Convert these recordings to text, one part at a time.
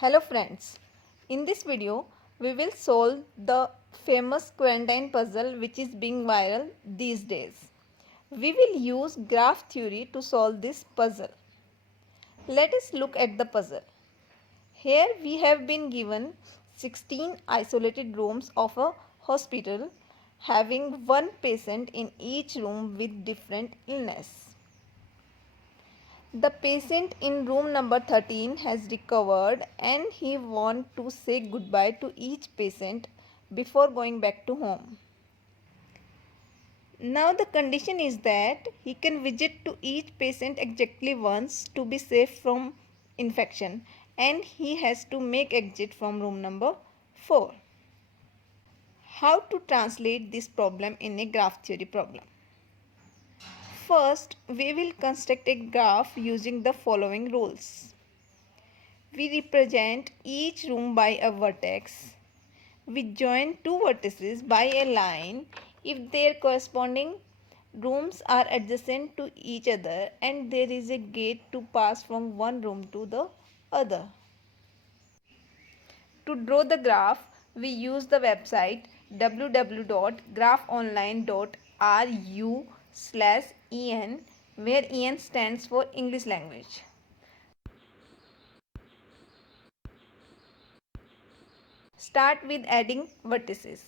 Hello friends, in this video we will solve the famous quarantine puzzle which is being viral these days. We will use graph theory to solve this puzzle. Let us look at the puzzle. Here we have been given 16 isolated rooms of a hospital having one patient in each room with different illness. The patient in room number 13 has recovered and he wants to say goodbye to each patient before going back to home. Now the condition is that he can visit to each patient exactly once to be safe from infection, and he has to make exit from room number 4. How to translate this problem in a graph theory problem? First, we will construct a graph using the following rules. We represent each room by a vertex. We join two vertices by a line if their corresponding rooms are adjacent to each other and there is a gate to pass from one room to the other. To draw the graph, we use the website www.graphoneline.ru/en, where En stands for English language. Start with adding vertices.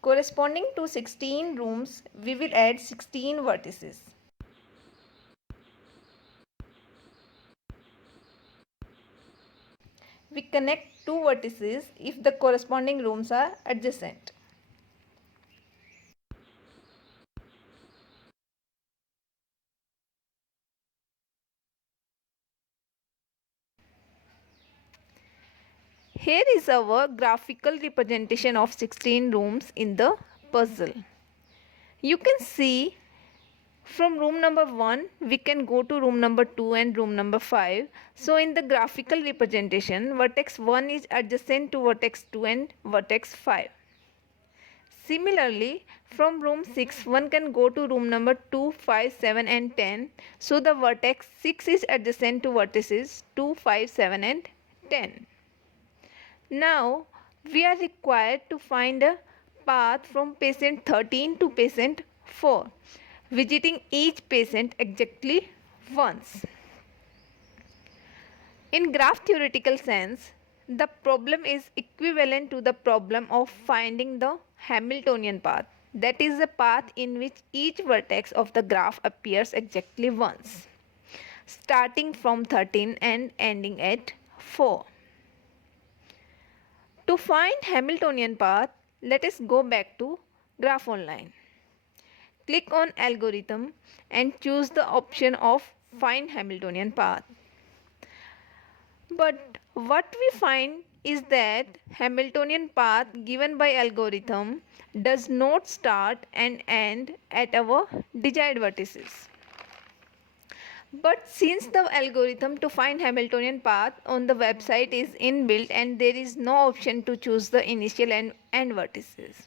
Corresponding to 16 rooms, we will add 16 vertices. We connect two vertices if the corresponding rooms are adjacent. Here is our graphical representation of 16 rooms in the puzzle. You can see from room number 1 we can go to room number 2 and room number 5. So in the graphical representation, vertex 1 is adjacent to vertex 2 and vertex 5. Similarly, from room 6 one can go to room number 2, 5, 7 and 10. So the vertex 6 is adjacent to vertices 2, 5, 7 and 10. Now we are required to find a path from patient 13 to patient 4, visiting each patient exactly once. In graph theoretical sense, the problem is equivalent to the problem of finding the Hamiltonian path. That is the path in which each vertex of the graph appears exactly once, starting from 13 and ending at 4. To find Hamiltonian path, let us go back to Graph Online. Click on Algorithm and choose the option of Find Hamiltonian path. But what we find is that Hamiltonian path given by algorithm does not start and end at our desired vertices. But since the algorithm to find Hamiltonian path on the website is inbuilt and there is no option to choose the initial and end vertices.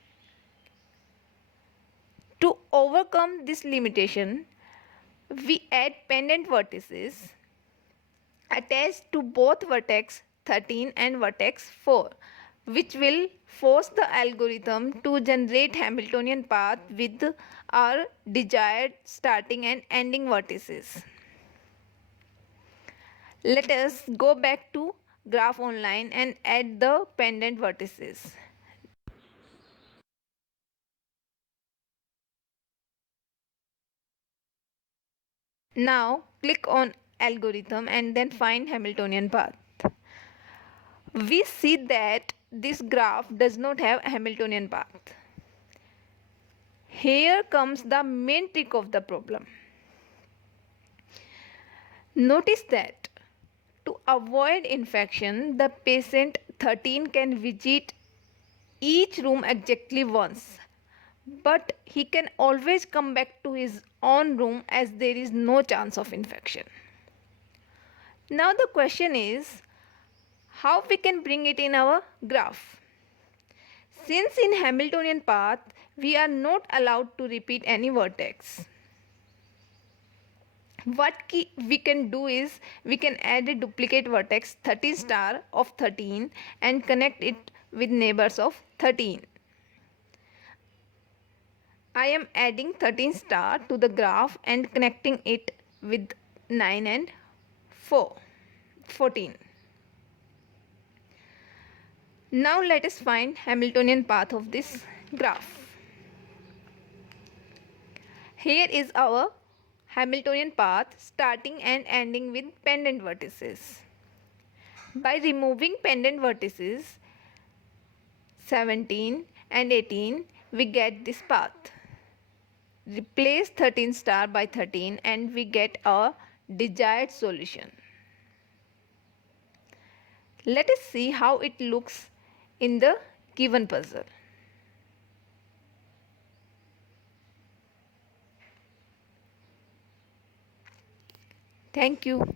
To overcome this limitation, we add pendant vertices attached to both vertex 13 and vertex 4, which will force the algorithm to generate Hamiltonian path with our desired starting and ending vertices. Let us go back to Graph Online and add the pendant vertices. Now click on algorithm and then find Hamiltonian path. We see that this graph does not have Hamiltonian path. Here comes the main trick of the problem. Notice that to avoid infection, the patient 13 can visit each room exactly once, but he can always come back to his own room as there is no chance of infection. Now the question is, how we can bring it in our graph? Since in Hamiltonian path we are not allowed to repeat any vertex, We can do is we can add a duplicate vertex 13 star of 13 and connect it with neighbors of 13. I am adding 13 star to the graph and connecting it with 9 and 14. Now let us find Hamiltonian path of this graph. Here is our Hamiltonian path starting and ending with pendant vertices. By removing pendant vertices 17 and 18, we get this path. Replace 13 star by 13 and we get a desired solution. Let us see how it looks in the given puzzle. Thank you.